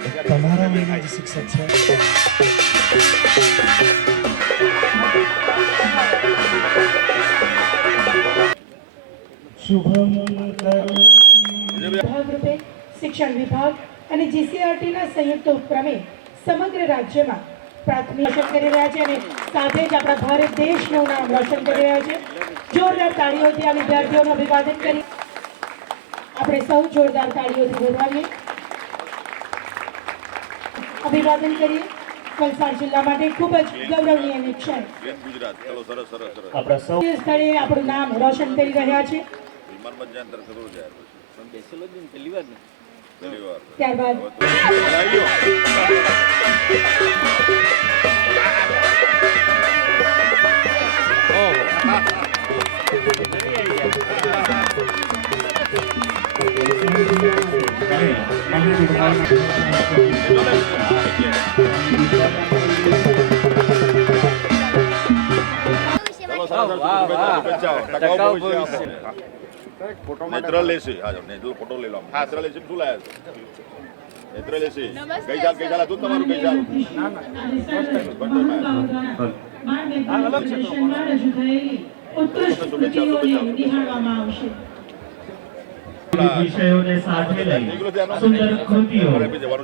તમારા અંગ્રેજી શિક્ષક છે. શુભમ ભાગરૂપે શિક્ષણ વિભાગ અને જીસીઆરટીના સંયુક્ત ઉપક્રમે સમગ્ર રાજ્યમાં પ્રાથમિક રોશન કરી રહ્યા છે અને સાથે જ આપણા ભારત દેશનું નામ રોશન કરી રહ્યા છે. જોરદાર તાળીઓથી આ વિદ્યાર્થીઓનું અભિવાદન કરી. આપણે સૌ જોરદાર તાળીઓથી વધાવીએ અભિવાદન કરીએ. વલસાડ જિલ્લા માટે ખૂબ જ ગૌરવનીય સરસ આપણા સૌ સ્થળે આપણું નામ રોશન કરી રહ્યા છે. વિમાનમાં આપો. નેત્રલેશી હા જો નેત્ર ફોટો લઈ શું તમારું ગઈ સાલ ઉત્કૃષ્ટ નિહાળવામાં આવશે વિષયોને સાથે લઈ સુંદર કૃતિઓ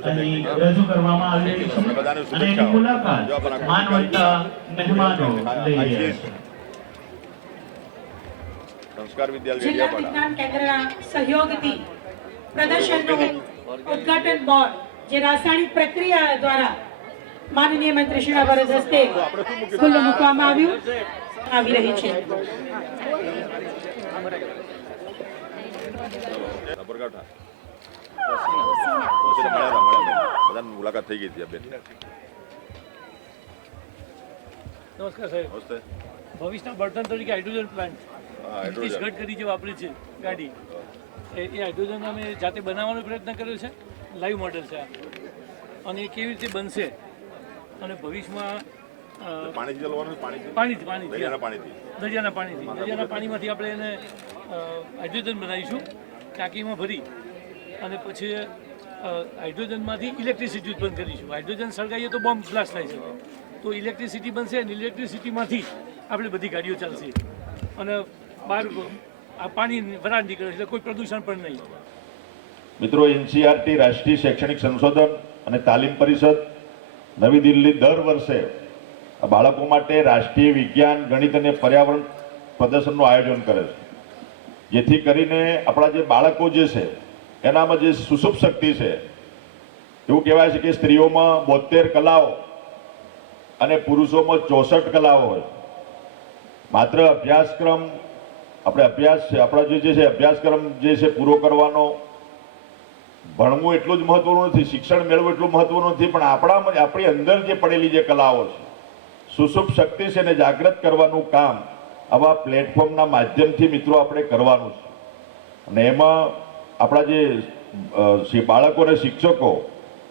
અહીં રજૂ કરવામાં આવી છે. અને એની મુલાકાત માનવતા મહેમાનો લઈ રહ્યા છે સંસ્કાર વિદ્યાલય જિલ્લા વિજ્ઞાન કેન્દ્રના સહયોગથી પ્રદર્શનનું ઉદ્ઘાટન બોર્ડ જે રાસાયણિક પ્રક્રિયા દ્વારા માનનીય મંત્રી શ્રી વરદ હસ્તે ખુલ્લું મૂકવામાં આવ્યું. આવી રહી છે સાબરકાંઠા પછી મળ્યા હતા મળ્યા હતા. બધાની મુલાકાત થઈ ગઈ હતી બેન. નમસ્કાર સાહેબ. નમસ્તે. ભવિષ્યના બળતણ તરીકે હાઇડ્રોજન પ્લાન્ટ છત્તીસગઢ કરી જે વાપરે છે ગાડી. એ એ હાઇડ્રોજન અમે જાતે બનાવવાનો પ્રયત્ન કર્યો છે. લાઈવ મોડેલ છે અને એ કેવી રીતે બનશે? અને ભવિષ્યમાં પાણીથી પાણી? પાણીથી પાણીથી. દરિયાના પાણીથી. દરિયાના પાણીથી. દરિયાના પાણીમાંથી આપણે એને હાઇડ્રોજન બનાવીશું, ટાંકીમાં ભરી અને પછી હાઇડ્રોજનમાંથી ઇલેક્ટ્રિસિટી ઉત્પન્ન કરીશું. હાઇડ્રોજન સળગાવીએ તો બોમ્બ બ્લાસ્ટ થાય છે. તો ઇલેક્ટ્રિસિટી બનશે અને ઇલેક્ટ્રિસિટીમાંથી આપણે બધી ગાડીઓ ચાલશે. અને બહાર આ પાણી વરાળ નીકળે એટલે કોઈ પ્રદૂષણ પણ નહીં. મિત્રો, એનસીઆરટી રાષ્ટ્રીય શૈક્ષણિક સંશોધન અને તાલીમ પરિષદ નવી દિલ્હી દર વર્ષે બાળકો માટે રાષ્ટ્રીય વિજ્ઞાન, ગણિત અને પર્યાવરણ પ્રદર્શનનું આયોજન કરે છે. જેથી કરીને આપણા જે બાળકો જે છે, એનામાં જે સુષુપ્ત શક્તિ છે, એવું કહેવાય છે કે સ્ત્રીઓમાં બોતેર કલાઓ અને પુરુષોમાં ચોસઠ કલાઓ હોય. માત્ર અભ્યાસક્રમ, આપણે અભ્યાસ છે, આપણા જે છે, અભ્યાસક્રમ જે છે પૂરો કરવાનો, ભણવું એટલું જ મહત્વનું નથી, શિક્ષણ મેળવવું એટલું મહત્વનું નથી, પણ આપણા આપણી અંદર જે પડેલી જે કલાઓ છે, સુષુપ્ત શક્તિ છે એને જાગૃત કરવાનું કામ આવા પ્લેટફોર્મના માધ્યમથી મિત્રો આપણે કરવાનું છે. અને એમાં આપણા જે બાળકો અને શિક્ષકો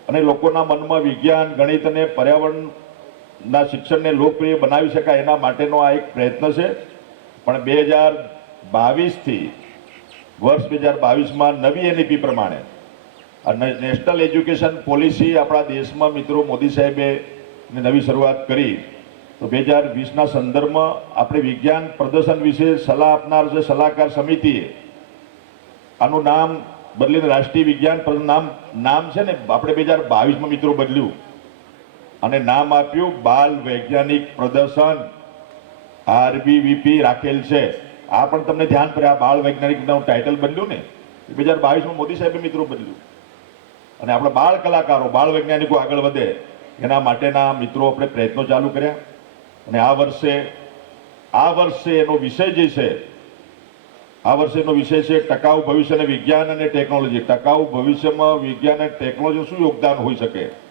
અને લોકોના મનમાં વિજ્ઞાન, ગણિત અને પર્યાવરણના શિક્ષણને લોકપ્રિય બનાવી શકાય એના માટેનો આ એક પ્રયત્ન છે. પણ બે હજાર બાવીસથી વર્ષ બે હજાર બાવીસમાં નવી એનઈપી પ્રમાણે અને નેશનલ એજ્યુકેશન પોલિસી આપણા દેશમાં મિત્રો મોદી સાહેબે નવી શરૂઆત કરી. બે હજાર વીસના સંદર્ભમાં આપણે વિજ્ઞાન પ્રદર્શન વિશે સલાહ આપનાર જે સલાહકાર સમિતિએ આનું નામ બદલીને રાષ્ટ્રીય વિજ્ઞાન નામ નામ છે ને, આપણે બે હજાર બાવીસમાં મિત્રો બદલ્યું. અને નામ આપ્યું બાલ વૈજ્ઞાનિક પ્રદર્શન, આરબીવીપી રાખેલ છે. આ પણ તમને ધ્યાન પડે આ બાળ વૈજ્ઞાનિકનું ટાઇટલ બદલ્યું ને બે હજાર બાવીસમાં મોદી સાહેબે મિત્રો બદલ્યું. અને આપણા બાળ કલાકારો, બાળ વૈજ્ઞાનિકો આગળ વધે, એના માટેના મિત્રો આપણે પ્રયત્નો ચાલુ કર્યા. અને આ વર્ષે આ વર્ષે એનો વિષય જે છે, આ વર્ષેનો વિષય છે ટકાઉ ભવિષ્ય અને વિજ્ઞાન અને ટેકનોલોજી. ટકાઉ ભવિષ્યમાં વિજ્ઞાન અને ટેકનોલોજી શું યોગદાન હોઈ શકે?